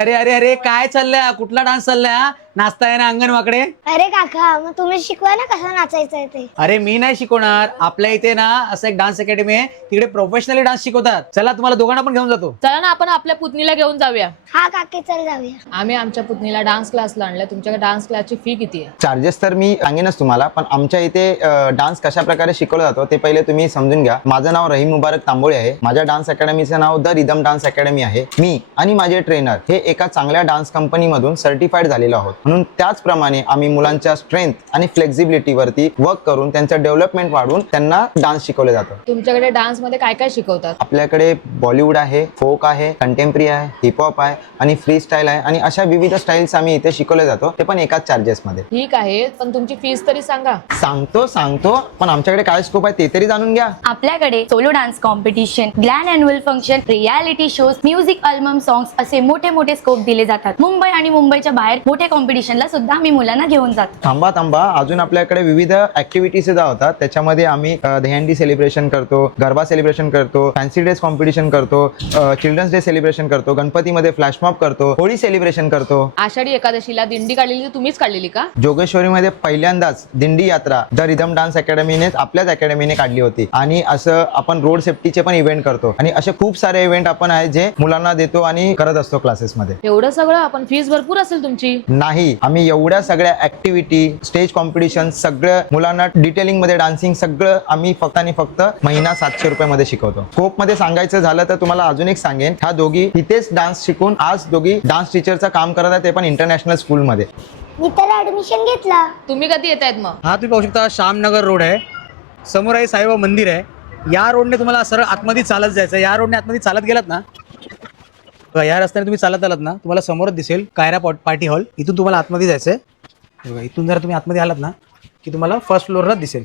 अरे अरे अरे काय चाललंय? कुठला डान्स चाललाय? नाचता आहे ना अंगण वाकडे? अरे काका, मग तुम्ही शिकवा ना कसं नाचायचं ते. अरे मी नाही शिकवणार. आपल्या इथे ना असं एक डान्स अकॅडमी आहे, तिकडे प्रोफेशनली डान्स शिकवतात. चला तुम्हाला दोघांना पण घेऊन जातो. चला ना, आपण आपल्या पुतणीला घेऊन जाऊया. हा काकी, चल जाऊया. आम्ही आमच्या पुतणीला डान्स क्लासला आणलाय. तुमच्याकडे डान्स क्लासची फी किती आहे? चार्जेस तर मी सांगेनच तुम्हाला, पण आमच्या इथे डान्स कशा प्रकारे शिकवला जातो ते पहिले तुम्ही समजून घ्या. माझं नाव रहीम मुबारक तांबोळे आहे. माझ्या डान्स अकॅडमीचं नाव द रिदम डान्स अकॅडमी आहे. मी आणि माझे ट्रेनर हे एका चांगल्या डान्स कंपनीमधून सर्टिफाईड झालेलो आहोत. म्हणून त्याचप्रमाणे आम्ही मुलांच्या स्ट्रेंथ आणि फ्लेक्झिबिलिटी वरती वर्क करून त्यांचं डेव्हलपमेंट वाढवून त्यांना डान्स शिकवले जातो. तुमच्याकडे डान्स मध्ये काय काय शिकवतात? आपल्याकडे बॉलिवूड आहे, फोक आहे, कंटेम्पररी आहे, हिपहॉप आहे आणि फ्री स्टाईल आहे आणि अशा विविध स्टाईल्स आम्ही इथे शिकवले जातो. ते पण एकाच चार्जेस मध्ये. ठीक आहे, पण तुमची फीस तरी सांगा. सांगतो पण आमच्याकडे काय स्कोप आहे ते तरी जाणून घ्या. आपल्याकडे solo dance competition, grand annual function, reality shows, music album songs असे मोठे मोठे स्कोप दिले जातात. मुंबई आणि मुंबईच्या बाहेर मोठ्या कॉम्पिटिशनला सुद्धा आम्ही मुलांना घेऊन जातो. थांबा अजून आपल्याकडे विविध ऍक्टिव्हिटीज सुद्धा होतात. त्याच्यामध्ये आम्ही दहीहंडी सेलिब्रेशन करतो, गरबा सेलिब्रेशन करतो, फॅन्सी ड्रेस कॉम्पिटिशन करतो, चिल्ड्रन्स डे सेलिब्रेशन करतो, गणपतीमध्ये फ्लॅशमॉब करतो, होळी सेलिब्रेशन करतो. आषाढी एकादशीला दिंडी काढलेली तुम्हीच काढलेली का? जोगेश्वरीमध्ये पहिल्यांदाच दिंडी यात्रा द रिदम डान्स अकॅडमीनेच आपल्याच अकॅडमीने काढली होती. आणि असं आपण रोड सेफ्टीचे पण इव्हेंट करतो आणि असे खूप सारे इव्हेंट आपण आहे जे मुलांना देतो आणि करत असतो क्लासेसमध्ये. एवढं सगळं? आपण फीस भरपूर असेल तुमची. नाही, आम्ही एवढ्या सगळ्या ऍक्टिव्हिटी, स्टेज कॉम्पिटिशन, सगळं मुलांना डिटेलिंग मध्ये डान्सिंग सगळं आम्ही फक्त आणि फक्त महिना 700 रुपयामध्ये शिकवतो. स्कोप मध्ये सांगायचं झालं तर तुम्हाला अजून एक सांगेन, ह्या दोघी इथेच डान्स शिकून आज दोघी डान्स टीचरचं काम करत आहेत, ते पण इंटरनॅशनल स्कूलमध्ये. मी तर ऍडमिशन घेतला. तुम्ही कधी येत आहेत मग? हा तुम्ही पाहू शकता, श्यामनगर रोड आहे, समोर आहे साईबाबा मंदिर आहे. या रोडने तुम्हाला सरळ आतमध्ये चालत जायचं. या रोडने आतमध्ये चालत गेलात ना, बघा या रस्त्याने तुम्ही चालत आलात ना, तुम्हाला समोरच दिसेल कायरा पार्टी हॉल. इथून तुम्हाला आतमध्ये जायचंय. बघा इथून जर तुम्ही आतमध्ये आलात ना की तुम्हाला फर्स्ट फ्लोअरला दिसेल.